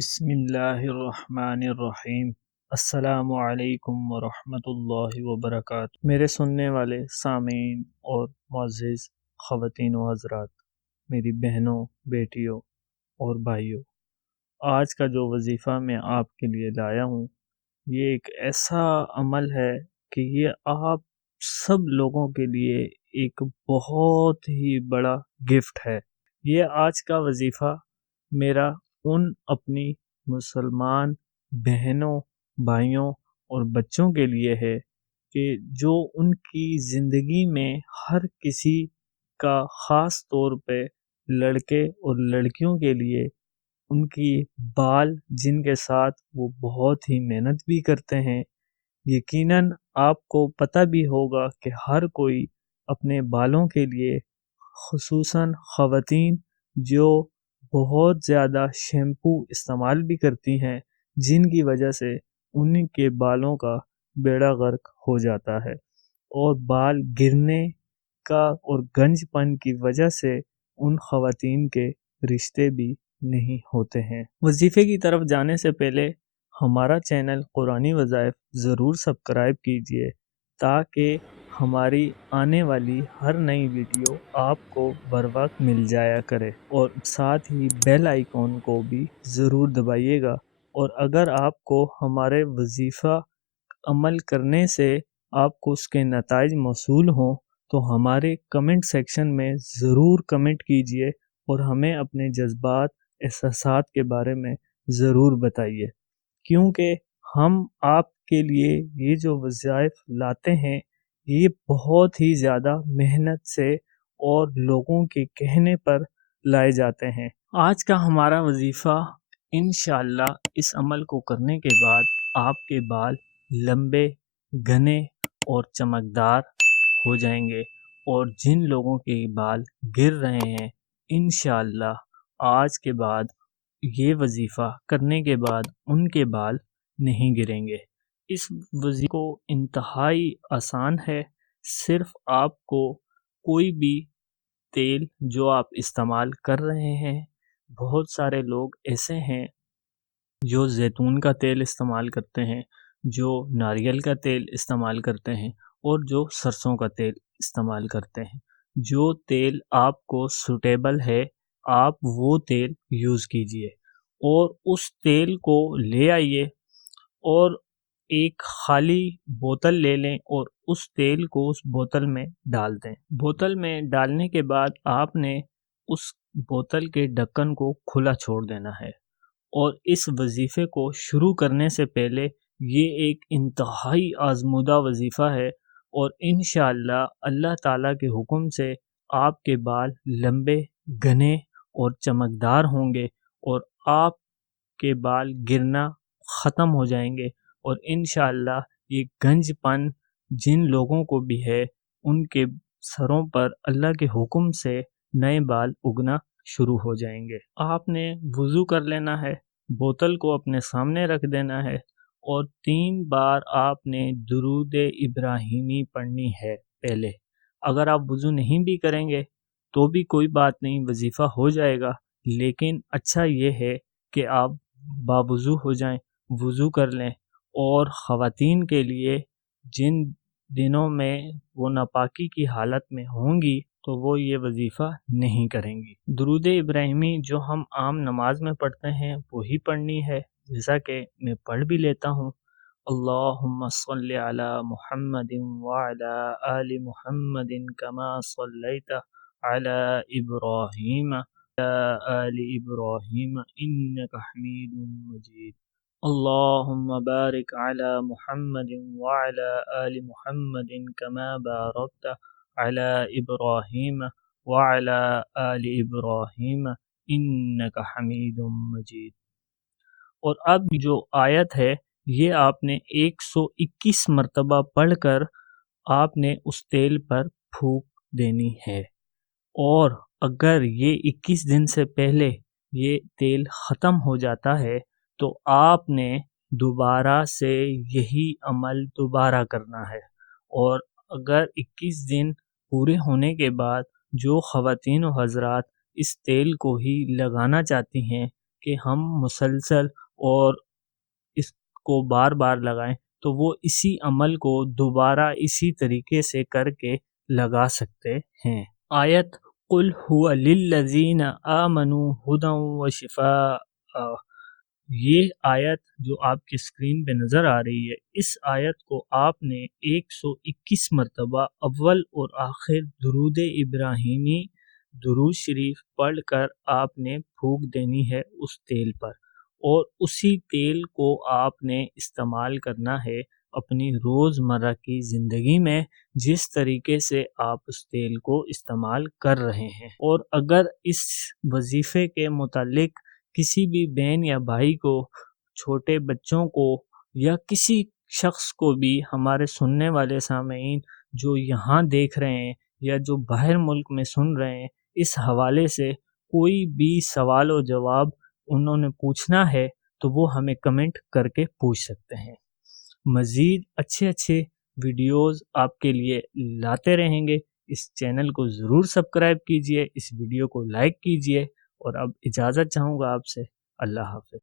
بسم اللہ الرحمن الرحیم۔ السلام علیکم ورحمۃ اللہ وبرکاتہ۔ میرے سننے والے سامعین اور معزز خواتین و حضرات، میری بہنوں، بیٹیوں اور بھائیوں، آج کا جو وظیفہ میں آپ کے لیے لایا ہوں یہ ایک ایسا عمل ہے کہ یہ آپ سب لوگوں کے لیے ایک بہت ہی بڑا گفٹ ہے۔ یہ آج کا وظیفہ میرا ان اپنی مسلمان بہنوں، بھائیوں اور بچوں کے لیے ہے کہ جو ان کی زندگی میں ہر کسی کا، خاص طور پہ لڑکے اور لڑکیوں کے لیے، ان کی بال جن کے ساتھ وہ بہت ہی محنت بھی کرتے ہیں۔ یقیناً آپ کو پتہ بھی ہوگا کہ ہر کوئی اپنے بالوں کے لیے، خصوصاً خواتین جو بہت زیادہ شیمپو استعمال بھی کرتی ہیں، جن کی وجہ سے ان کے بالوں کا بیڑا غرق ہو جاتا ہے، اور بال گرنے کا اور گنج پن کی وجہ سے ان خواتین کے رشتے بھی نہیں ہوتے ہیں۔ وظیفے کی طرف جانے سے پہلے ہمارا چینل قرآنی وظائف ضرور سبسکرائب کیجیے تاکہ ہماری آنے والی ہر نئی ویڈیو آپ کو بر وقت مل جایا کرے، اور ساتھ ہی بیل آئیکن کو بھی ضرور دبائیے گا۔ اور اگر آپ کو ہمارے وظیفہ عمل کرنے سے آپ کو اس کے نتائج موصول ہوں تو ہمارے کمنٹ سیکشن میں ضرور کمنٹ کیجیے اور ہمیں اپنے جذبات، احساسات کے بارے میں ضرور بتائیے، کیونکہ ہم آپ کے لیے یہ جو وظائف لاتے ہیں یہ بہت ہی زیادہ محنت سے اور لوگوں کے کہنے پر لائے جاتے ہیں۔ آج کا ہمارا وظیفہ انشاءاللہ اس عمل کو کرنے کے بعد آپ کے بال لمبے، گھنے اور چمکدار ہو جائیں گے، اور جن لوگوں کے بال گر رہے ہیں انشاءاللہ آج کے بعد، یہ وظیفہ کرنے کے بعد ان کے بال نہیں گریں گے۔ اس وظیفے کو انتہائی آسان ہے، صرف آپ کو کوئی بھی تیل جو آپ استعمال کر رہے ہیں، بہت سارے لوگ ایسے ہیں جو زیتون کا تیل استعمال کرتے ہیں، جو ناریل کا تیل استعمال کرتے ہیں، اور جو سرسوں کا تیل استعمال کرتے ہیں۔ جو تیل آپ کو سوٹیبل ہے آپ وہ تیل یوز کیجئے، اور اس تیل کو لے آئیے اور ایک خالی بوتل لے لیں اور اس تیل کو اس بوتل میں ڈال دیں۔ بوتل میں ڈالنے کے بعد آپ نے اس بوتل کے ڈھکن کو کھلا چھوڑ دینا ہے، اور اس وظیفے کو شروع کرنے سے پہلے یہ ایک انتہائی آزمودہ وظیفہ ہے، اور انشاءاللہ اللہ تعالیٰ کے حکم سے آپ کے بال لمبے، گھنے اور چمکدار ہوں گے، اور آپ کے بال گرنا ختم ہو جائیں گے، اور انشاءاللہ یہ گنج پن جن لوگوں کو بھی ہے ان کے سروں پر اللہ کے حکم سے نئے بال اگنا شروع ہو جائیں گے۔ آپ نے وضو کر لینا ہے، بوتل کو اپنے سامنے رکھ دینا ہے، اور 3 بار آپ نے درود ابراہیمی پڑھنی ہے پہلے۔ اگر آپ وضو نہیں بھی کریں گے تو بھی کوئی بات نہیں، وظیفہ ہو جائے گا، لیکن اچھا یہ ہے کہ آپ باوضو ہو جائیں، وضو کر لیں۔ اور خواتین کے لیے جن دنوں میں وہ ناپاکی کی حالت میں ہوں گی تو وہ یہ وظیفہ نہیں کریں گی۔ درود ابراہیمی جو ہم عام نماز میں پڑھتے ہیں وہی پڑھنی ہے، جیسا کہ میں پڑھ بھی لیتا ہوں۔ اللہم صلی علی محمد وعلی آل محمد کما صلیت علی ابراہیم آل ابراہیم انک حمید مجید۔ اللہم بارک علی محمد وعلی آل محمد کما بارکت علی ابراہیم وعلی آل ابراہیم انک حمید مجید۔ اور اب جو آیت ہے یہ آپ نے 121 مرتبہ پڑھ کر آپ نے اس تیل پر پھونک دینی ہے، اور اگر یہ 21 دن سے پہلے یہ تیل ختم ہو جاتا ہے تو آپ نے دوبارہ سے یہی عمل دوبارہ کرنا ہے۔ اور اگر 21 دن پورے ہونے کے بعد جو خواتین و حضرات اس تیل کو ہی لگانا چاہتی ہیں کہ ہم مسلسل اور اس کو بار بار لگائیں تو وہ اسی عمل کو دوبارہ اسی طریقے سے کر کے لگا سکتے ہیں۔ آیت قل هو للذین آمنوا ھدی وشفاء، یہ آیت جو آپ کی اسکرین پہ نظر آ رہی ہے، اس آیت کو آپ نے 121 مرتبہ اول اور آخر درود ابراہیمی درود شریف پڑھ کر آپ نے پھونک دینی ہے اس تیل پر، اور اسی تیل کو آپ نے استعمال کرنا ہے اپنی روزمرہ کی زندگی میں جس طریقے سے آپ اس تیل کو استعمال کر رہے ہیں۔ اور اگر اس وظیفے کے متعلق کسی بھی بہن یا بھائی کو، چھوٹے بچوں کو، یا کسی شخص کو بھی، ہمارے سننے والے سامعین جو یہاں دیکھ رہے ہیں یا جو باہر ملک میں سن رہے ہیں، اس حوالے سے کوئی بھی سوال و جواب انہوں نے پوچھنا ہے تو وہ ہمیں کمنٹ کر کے پوچھ سکتے ہیں۔ مزید اچھے ویڈیوز آپ کے لیے لاتے رہیں گے۔ اس چینل کو ضرور سبسکرائب کیجئے، اس ویڈیو کو لائک کیجئے، اور اب اجازت چاہوں گا آپ سے۔ اللہ حافظ۔